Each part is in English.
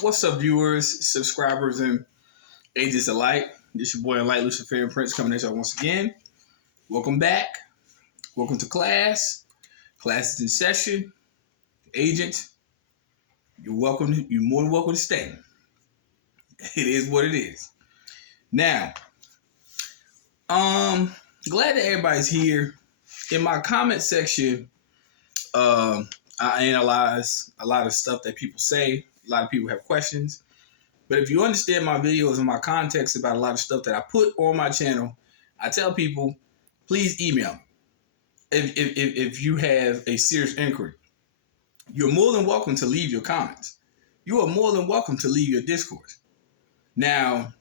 What's up, viewers, subscribers, and agents alike? This your boy Light Lucifer Prince coming at y'all once again. Welcome back. Welcome to class. Class is in session. Agent, you're welcome. You're more than welcome to stay. It is what it is. Now, glad that everybody's here. In my comment section, I analyze a lot of stuff that people say. A lot of people have questions. But if you understand my videos and my context about a lot of stuff that I put on my channel, I tell people, please email me. If you have a serious inquiry, you're more than welcome to leave your comments. You are more than welcome to leave your discourse. Now,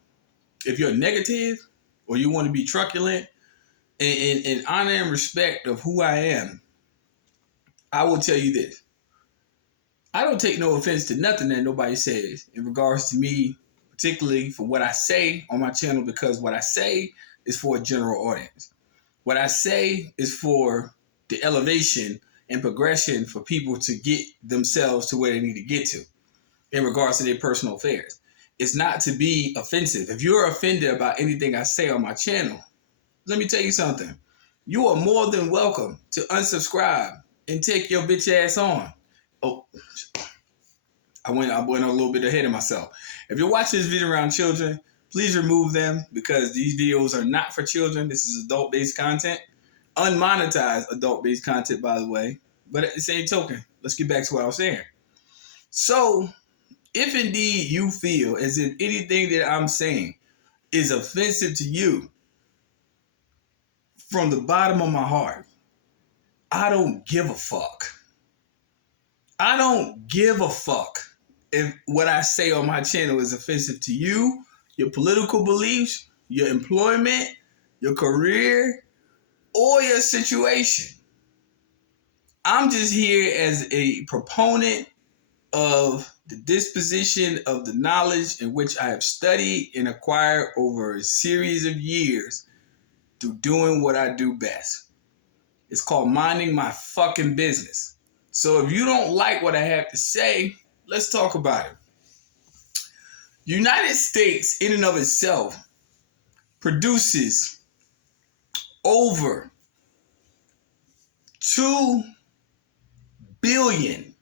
if you're negative or you want to be truculent, in honor and respect of who I am, I will tell you this. I don't take no offense to nothing that nobody says in regards to me, particularly for what I say on my channel, because what I say is for a general audience. What I say is for the elevation and progression for people to get themselves to where they need to get to in regards to their personal affairs. It's not to be offensive. If you're offended about anything I say on my channel, let me tell you something. You are more than welcome to unsubscribe and take your bitch ass on. Oh, I went a little bit ahead of myself. If you're watching this video around children, please remove them because these videos are not for children. This is adult-based content. Unmonetized adult-based content, by the way. But at the same token, let's get back to what I was saying. So, if indeed you feel as if anything that I'm saying is offensive to you, from the bottom of my heart, I don't give a fuck. I don't give a fuck if what I say on my channel is offensive to you, your political beliefs, your employment, your career, or your situation. I'm just here as a proponent of the disposition of the knowledge in which I have studied and acquired over a series of years through doing what I do best. It's called minding my fucking business. So if you don't like what I have to say, let's talk about it. United States, in and of itself, produces over 2 billion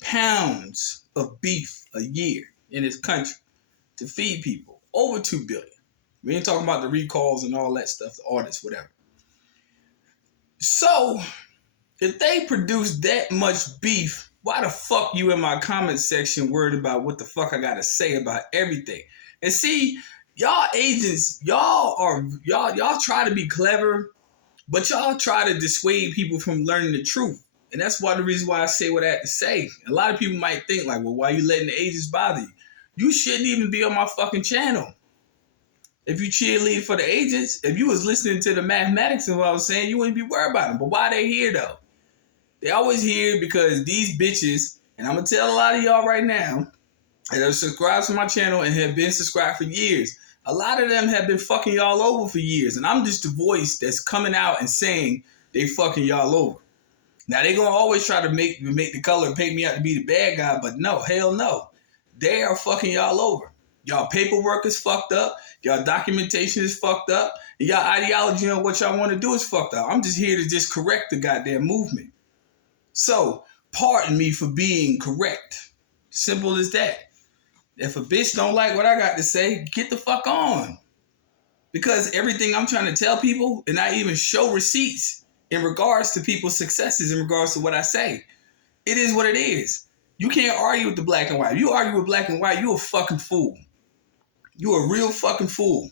pounds of beef a year in this country to feed people. Over 2 billion. We ain't talking about the recalls and all that stuff, the audits, whatever. So, if they produce that much beef, why the fuck you in my comment section worried about what the fuck I gotta say about everything? And see, y'all agents, y'all try to be clever, but y'all try to dissuade people from learning the truth. And that's the reason why I say what I have to say. A lot of people might think like, well, why are you letting the agents bother you? You shouldn't even be on my fucking channel. If you cheerlead for the agents, if you was listening to the mathematics of what I was saying, you wouldn't be worried about them. But why they here though? They always here because these bitches, and I'm going to tell a lot of y'all right now, that have subscribed to my channel and have been subscribed for years. A lot of them have been fucking y'all over for years. And I'm just the voice that's coming out and saying they fucking y'all over. Now, they're going to always try to make the color and paint me out to be the bad guy. But no, hell no. They are fucking y'all over. Y'all paperwork is fucked up. Y'all documentation is fucked up. And y'all ideology on what y'all want to do is fucked up. I'm just here to just correct the goddamn movement. So, pardon me for being correct. Simple as that. If a bitch don't like what I got to say, get the fuck on. Because everything I'm trying to tell people, and I even show receipts in regards to people's successes, in regards to what I say, it is what it is. You can't argue with the black and white. If you argue with black and white, you a fucking fool. You a real fucking fool.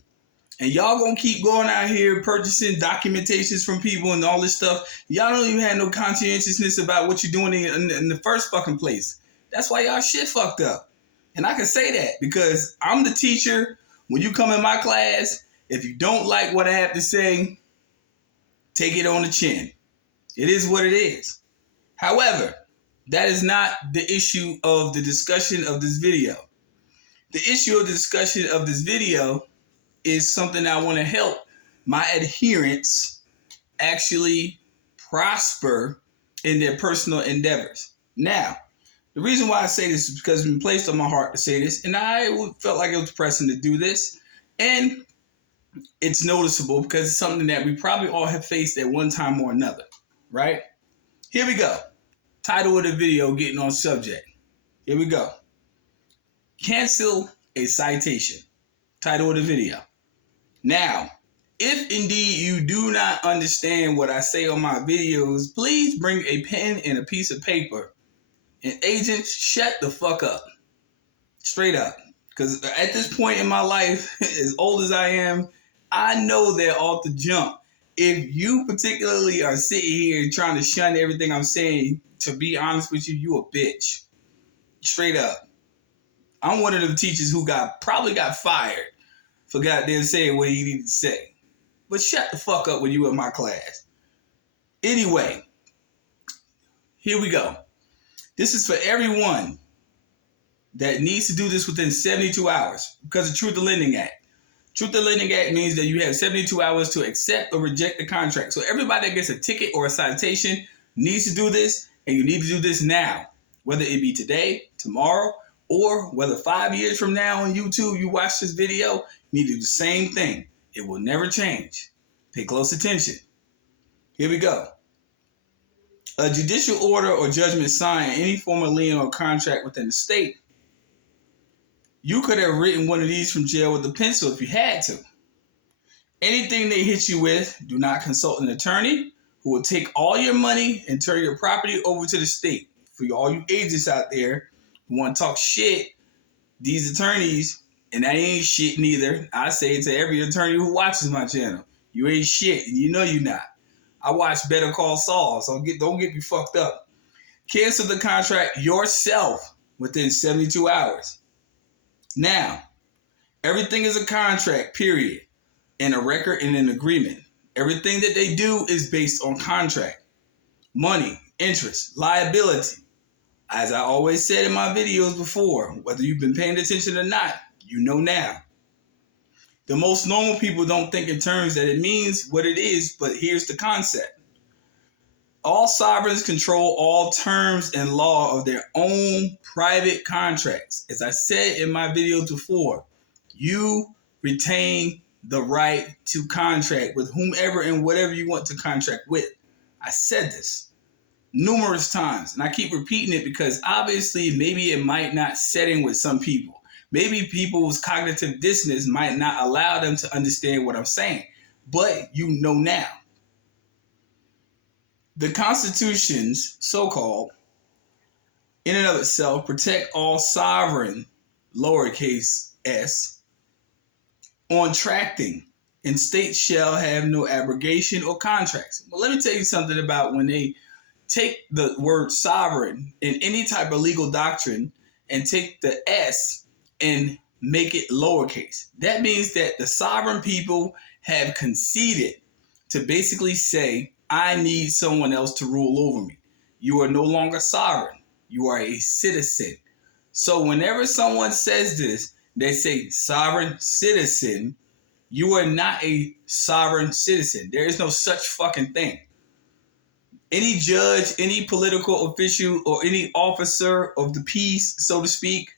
And y'all gonna keep going out here purchasing documentations from people and all this stuff. Y'all don't even have no conscientiousness about what you're doing in the first fucking place. That's why y'all shit fucked up. And I can say that because I'm the teacher. When you come in my class, if you don't like what I have to say, take it on the chin. It is what it is. However, that is not the issue of the discussion of this video. The issue of the discussion of this video is something I want to help my adherents actually prosper in their personal endeavors. Now, The reason why I say this is because it's been placed on my heart to say this, and I felt like it was pressing to do this. And it's noticeable because it's something that we probably all have faced at one time or another, right? Here we go. Title of the video, getting on subject. Here we go. Cancel a citation. Title of the video. Now, if indeed you do not understand what I say on my videos, please bring a pen and a piece of paper. And agents, shut the fuck up. Straight up. Because at this point in my life, as old as I am, I know that off the jump, if you particularly are sitting here trying to shun everything I'm saying, to be honest with you, you a bitch. Straight up. I'm one of them teachers who probably got fired for goddamn saying what he needed to say. But shut the fuck up when you in my class. Anyway, here we go. This is for everyone that needs to do this within 72 hours because of Truth in Lending Act. Truth in Lending Act means that you have 72 hours to accept or reject the contract. So everybody that gets a ticket or a citation needs to do this, and you need to do this now. Whether it be today, tomorrow, or whether 5 years from now on YouTube you watch this video, you need to do the same thing. It will never change. Pay close attention. Here we go. A judicial order or judgment signed any form of lien or contract within the state. You could have written one of these from jail with a pencil if you had to. Anything they hit you with, do not consult an attorney who will take all your money and turn your property over to the state. For all you agents out there who want to talk shit, these attorneys, and that ain't shit neither. I say it to every attorney who watches my channel. You ain't shit, and you know you're not. I watch Better Call Saul, so don't get me fucked up. Cancel the contract yourself within 72 hours. Now, everything is a contract, period, and a record and an agreement. Everything that they do is based on contract. Money, interest, liability. As I always said in my videos before, whether you've been paying attention or not, you know now. The most normal people don't think in terms that it means what it is, but here's the concept. All sovereigns control all terms and law of their own private contracts. As I said in my videos before, you retain the right to contract with whomever and whatever you want to contract with. I said this numerous times, and I keep repeating it because obviously maybe it might not set in with some people. Maybe people's cognitive dissonance might not allow them to understand what I'm saying, but you know now. The Constitutions, so-called, in and of itself, protect all sovereign, lowercase s, on tracting, and states shall have no abrogation or contracts. Well, let me tell you something about when they take the word sovereign in any type of legal doctrine and take the S and make it lowercase. That means that the sovereign people have conceded to basically say, I need someone else to rule over me. You are no longer sovereign. You are a citizen. So whenever someone says this, they say sovereign citizen. You are not a sovereign citizen. There is no such fucking thing. Any judge, any political official, or any officer of the peace, so to speak,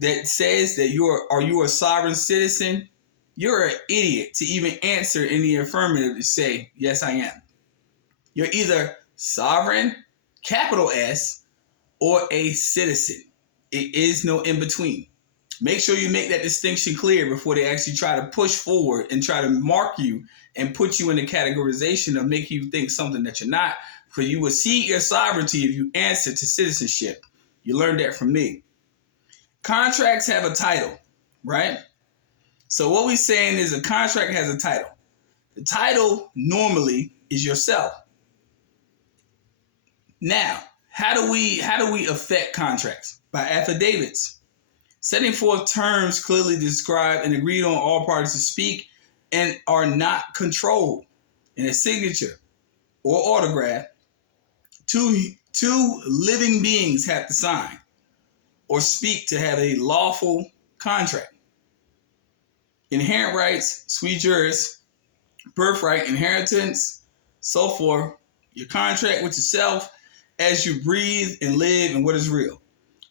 that says that are you a sovereign citizen, you're an idiot to even answer in the affirmative to say, yes, I am. You're either sovereign, capital S, or a citizen. It is no in between. Make sure you make that distinction clear before they actually try to push forward and try to mark you and put you in the categorization of making you think something that you're not. For you will cede your sovereignty if you answer to citizenship. You learned that from me. Contracts have a title, right? So what we're saying is a contract has a title. The title normally is yourself. Now, how do we affect contracts? By affidavits. Setting forth terms clearly described and agreed on all parties to speak and are not controlled in a signature or autograph. Two living beings have to sign or speak to have a lawful contract. Inherent rights, sui juris, birthright, inheritance, so forth. Your contract with yourself as you breathe and live and what is real.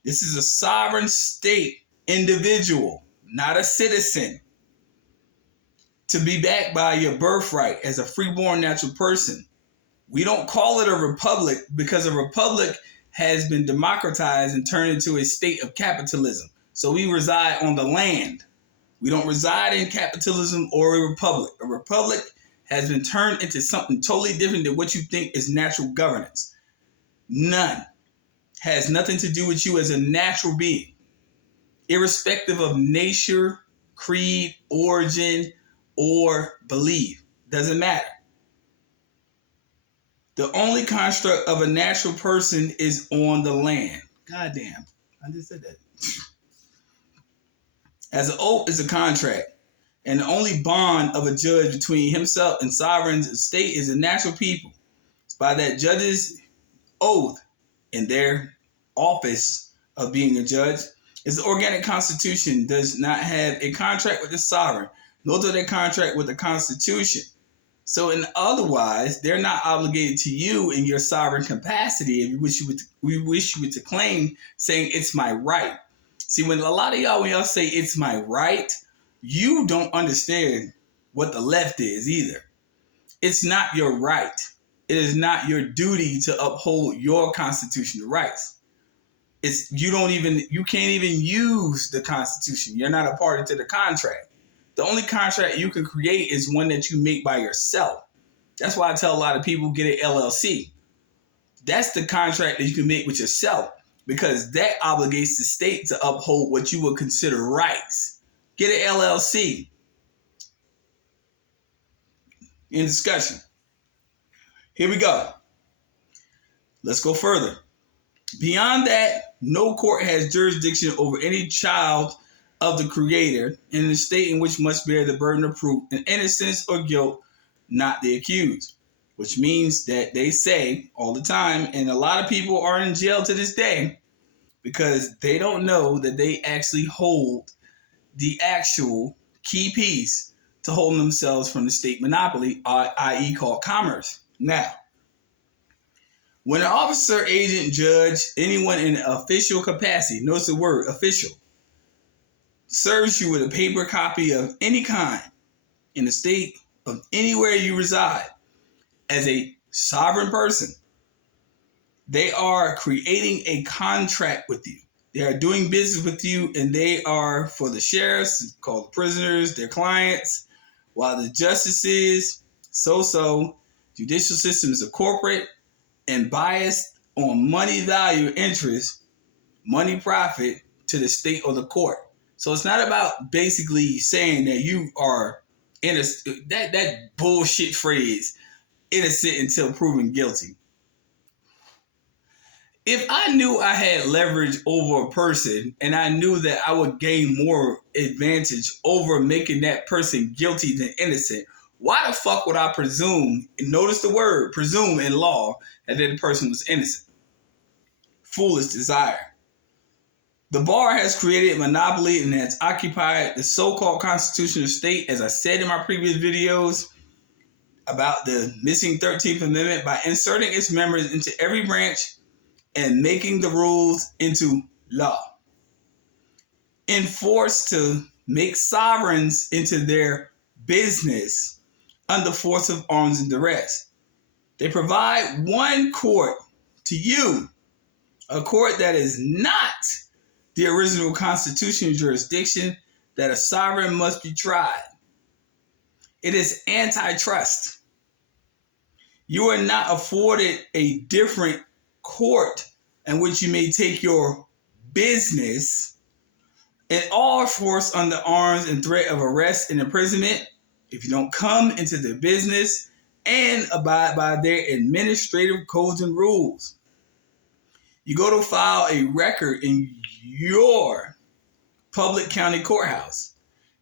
This is a sovereign state individual, not a citizen, to be backed by your birthright as a freeborn natural person. We don't call it a republic because a republic has been democratized and turned into a state of capitalism. So we reside on the land. We don't reside in capitalism or a republic. A republic has been turned into something totally different than what you think is natural governance. None. Has nothing to do with you as a natural being. Irrespective of nature, creed, origin, or belief. Doesn't matter. The only construct of a natural person is on the land. Goddamn. I just said that. As an oath is a contract. And the only bond of a judge between himself and sovereigns and state is the natural people. By that judge's oath in their office of being a judge, is the organic constitution does not have a contract with the sovereign, nor do they contract with the constitution. So in otherwise, they're not obligated to you in your sovereign capacity. If we wish you would to claim saying it's my right. See, when a lot of y'all, when y'all say it's my right, you don't understand what the left is either. It's not your right. It is not your duty to uphold your constitutional rights. You can't even use the Constitution. You're not a party to the contract. The only contract you can create is one that you make by yourself. That's why I tell a lot of people get an LLC. That's the contract that you can make with yourself, because that obligates the state to uphold what you would consider rights. Get an LLC. In discussion. Here we go. Let's go further. Beyond that, no court has jurisdiction over any child of the creator in the state in which must bear the burden of proof in innocence or guilt, not the accused. Which means that they say all the time, and a lot of people are in jail to this day because they don't know that they actually hold the actual key piece to holding themselves from the state monopoly, i.e. called commerce. Now, when an officer, agent, judge, anyone in official capacity, notice the word official, serves you with a paper copy of any kind in the state of anywhere you reside as a sovereign person, they are creating a contract with you. They are doing business with you, and they are, for the sheriffs, called the prisoners, their clients, while the justices, judicial system is a corporate and biased on money value interest, money profit to the state or the court. So it's not about basically saying that you are innocent, that bullshit phrase, innocent until proven guilty. If I knew I had leverage over a person and I knew that I would gain more advantage over making that person guilty than innocent, why the fuck would I presume, and notice the word, presume in law, that the person was innocent? Foolish desire. The bar has created a monopoly and has occupied the so-called constitutional state, as I said in my previous videos about the missing 13th Amendment, by inserting its members into every branch and making the rules into law. Enforced to make sovereigns into their business under force of arms and duress. They provide one court to you, a court that is not the original constitutional jurisdiction that a sovereign must be tried. It is antitrust. You are not afforded a different court in which you may take your business and all force under arms and threat of arrest and imprisonment if you don't come into their business and abide by their administrative codes and rules. You go to file a record in your public county courthouse.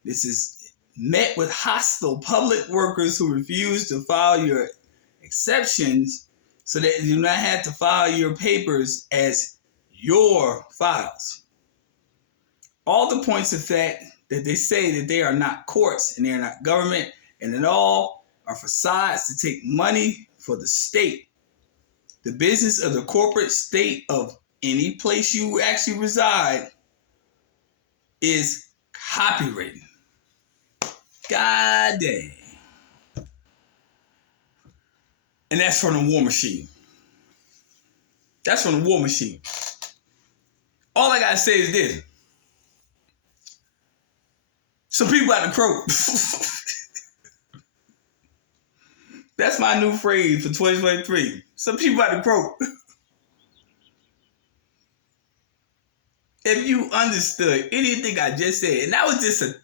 This is met with hostile public workers who refuse to file your exceptions so that you do not have to file your papers as your files. All the points of fact that they say that they are not courts and they are not government, and it all are facades to take money for the state. The business of the corporate state of any place you actually reside is copywritten. God dang. And that's from the war machine. That's from the war machine. All I gotta say is this. Some people out to croak. That's my new phrase for 2023. Some people out to croak. If you understood anything I just said, and that was just a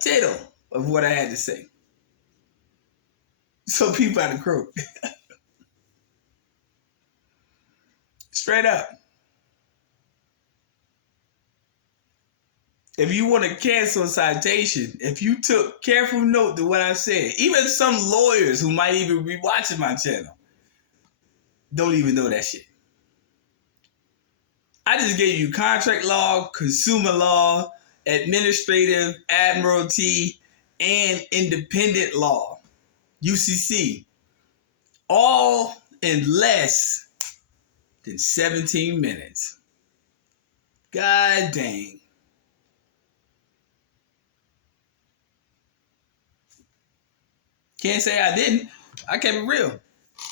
tittle of what I had to say. Some people out to croak. Straight up. If you want to cancel a citation, if you took careful note to what I said, even some lawyers who might even be watching my channel don't even know that shit. I just gave you contract law, consumer law, administrative, admiralty, and independent law, UCC, all in less than 17 minutes. God dang. Can't say I didn't. I kept it real.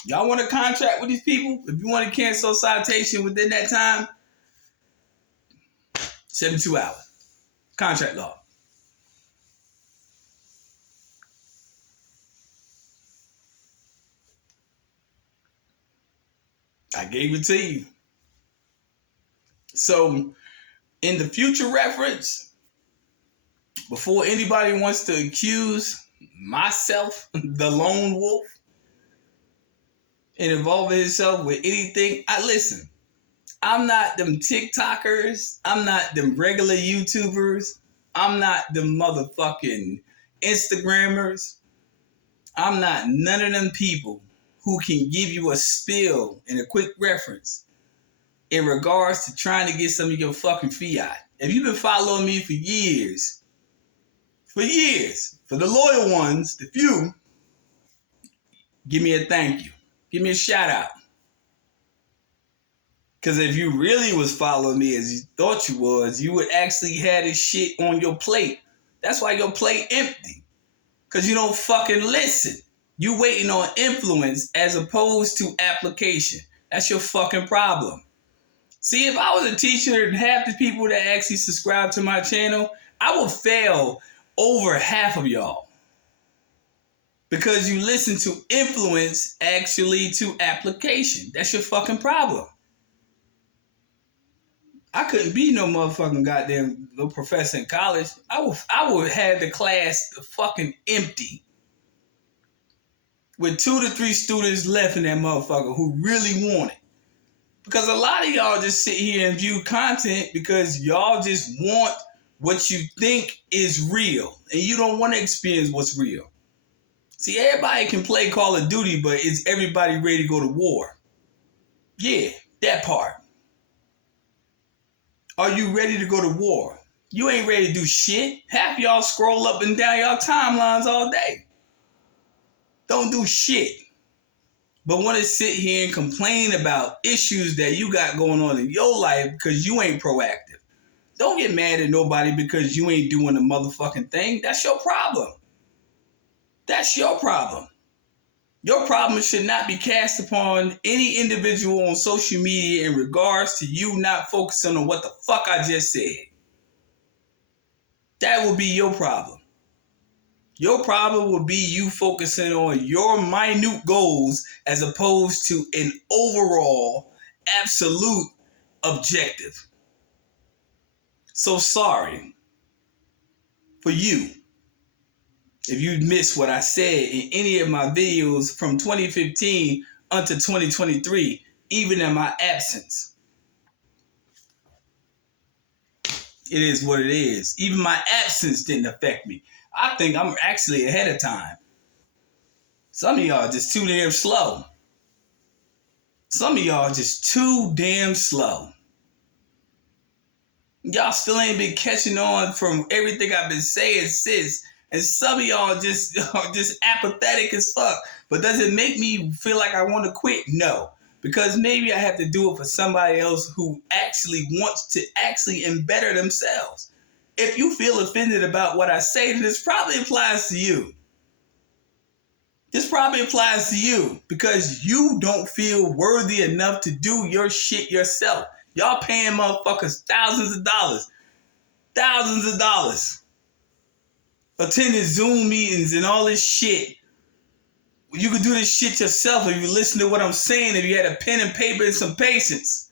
Y'all want to contract with these people? If you want to cancel a citation within that time, 72 hours. Contract law. I gave it to you. So, in the future reference, before anybody wants to accuse myself, the lone wolf, and involving himself with anything, listen. I'm not them TikTokers. I'm not them regular YouTubers. I'm not them motherfucking Instagrammers. I'm not none of them people who can give you a spill and a quick reference in regards to trying to get some of your fucking fiat. If you've been following me for years, for the loyal ones, the few, give me a thank you. Give me a shout out. Because if you really was following me as you thought you was, you would actually have this shit on your plate. That's why your plate empty. Because you don't fucking listen. You waiting on influence as opposed to application. That's your fucking problem. See, if I was a teacher and half the people that actually subscribe to my channel, I would fail over half of y'all. Because you listen to influence actually to application. That's your fucking problem. I couldn't be no motherfucking goddamn no professor in college. I would have the class fucking empty. With 2 to 3 students left in that motherfucker who really want it. Because a lot of y'all just sit here and view content because y'all just want what you think is real. And you don't want to experience what's real. See, everybody can play Call of Duty, but is everybody ready to go to war? Yeah, that part. Are you ready to go to war? You ain't ready to do shit. Half y'all scroll up and down y'all timelines all day. Don't do shit. But want to sit here and complain about issues that you got going on in your life because you ain't proactive. Don't get mad at nobody because you ain't doing the motherfucking thing. That's your problem. That's your problem. Your problem should not be cast upon any individual on social media in regards to you not focusing on what the fuck I just said. That will be your problem. Your problem will be you focusing on your minute goals as opposed to an overall absolute objective. So sorry for you if you missed what I said in any of my videos from 2015 until 2023, even in my absence. It is what it is. Even my absence didn't affect me. I think I'm actually ahead of time. Some of y'all just too damn slow. Some of y'all just too damn slow. Y'all still ain't been catching on from everything I've been saying since. And some of y'all just apathetic as fuck. But does it make me feel like I want to quit? No. because maybe I have to do it for somebody else who actually wants to actually better themselves. If you feel offended about what I say, then this probably applies to you. This probably applies to you because you don't feel worthy enough to do your shit yourself. Y'all paying motherfuckers thousands of dollars, attending Zoom meetings and all this shit. You could do this shit yourself if you listen to what I'm saying, if you had a pen and paper and some patience.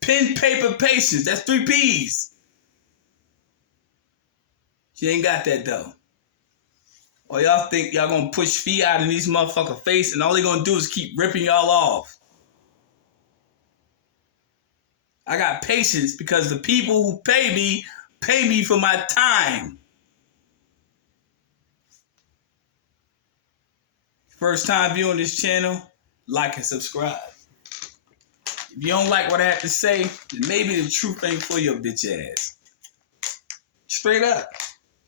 Pen, paper, patience. That's 3 P's. You ain't got that though. Or y'all think y'all gonna push fiat in these motherfucker face and all they gonna do is keep ripping y'all off. I got patience because the people who pay me for my time. First time viewing this channel, like and subscribe. If you don't like what I have to say, then maybe the truth ain't for your bitch ass. Straight up.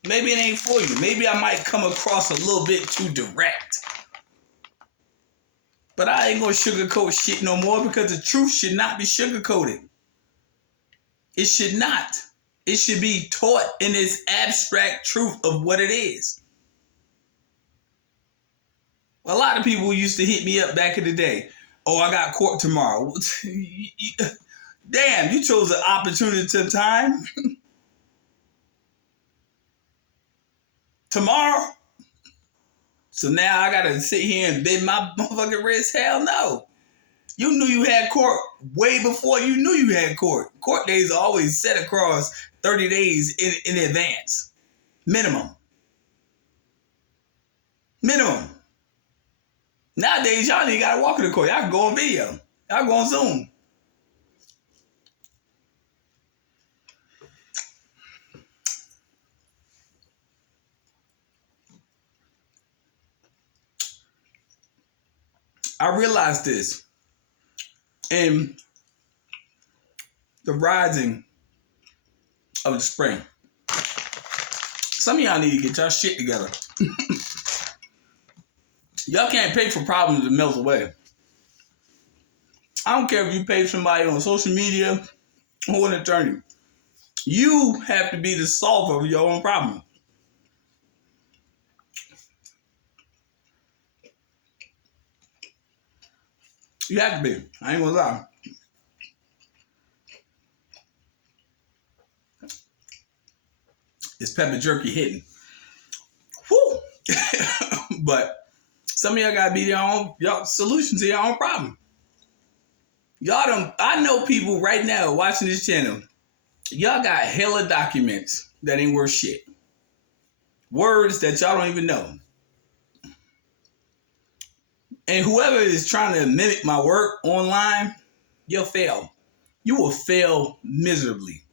Maybe it ain't for you. Maybe I might come across a little bit too direct. But I ain't gonna sugarcoat shit no more because the truth should not be sugarcoated. It should not. It should be taught in its abstract truth of what it is. A lot of people used to hit me up back in the day. Oh, I got court tomorrow. Damn, you chose an opportunity to time. Tomorrow? So now I gotta sit here and bend my motherfucking wrist? Hell no. You knew you had court way before you knew you had court. Court days are always set across 30 days in advance. Minimum. Nowadays, y'all ain't gotta walk in the court. Y'all can go on video. Y'all can go on Zoom. I realized this in the rising of the spring. Some of y'all need to get y'all shit together. Y'all can't pay for problems that melt away. I don't care if you pay somebody on social media or an attorney. You have to be the solver of your own problem. You have to be. I ain't gonna lie. It's pepper jerky hitting. Whew. But some of y'all gotta be y'all solution to your own problem. Y'all don't. I know people right now watching this channel. Y'all got hella documents that ain't worth shit. Words that y'all don't even know. And whoever is trying to mimic my work online, you'll fail. You will fail miserably.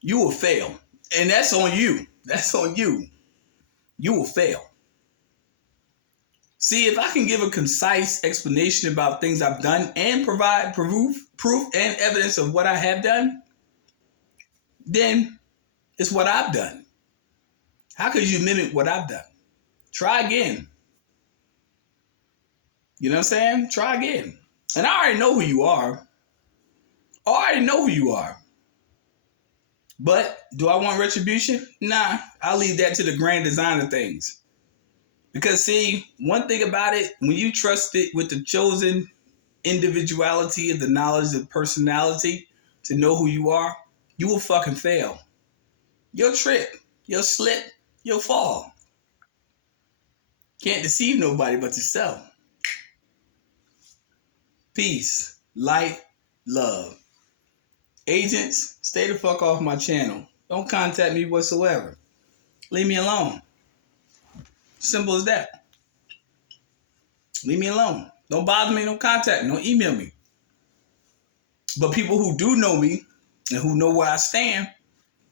You will fail. And that's on you. That's on you. You will fail. See, if I can give a concise explanation about things I've done and provide proof and evidence of what I have done, then it's what I've done. How could you mimic what I've done? Try again. You know what I'm saying? Try again. And I already know who you are. But do I want retribution? Nah, I'll leave that to the grand design of things. Because see, one thing about it, when you trust it with the chosen individuality and the knowledge of personality to know who you are, you will fucking fail. You'll trip, you'll slip, you'll fall. Can't deceive nobody but yourself. Peace, light, love. Agents, stay the fuck off my channel. Don't contact me whatsoever. Leave me alone. Simple as that. Leave me alone. Don't bother me, don't contact me, don't email me. But people who do know me and who know where I stand,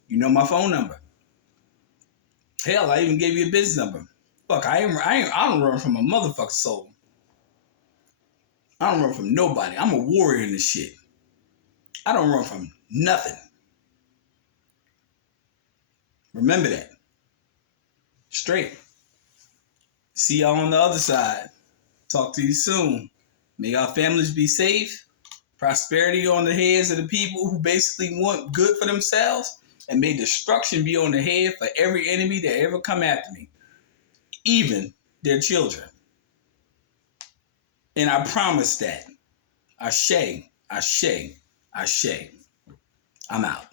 you know my phone number. Hell, I even gave you a business number. Fuck, I don't run from a motherfucking soul. I don't run from nobody. I'm a warrior in this shit. I don't run from nothing. Remember that. Straight. See y'all on the other side. Talk to you soon. May our families be safe, prosperity on the heads of the people who basically want good for themselves, and may destruction be on the head for every enemy that ever come after me, even their children. And I promise that. Ashe, ashe, ashe. I'm out.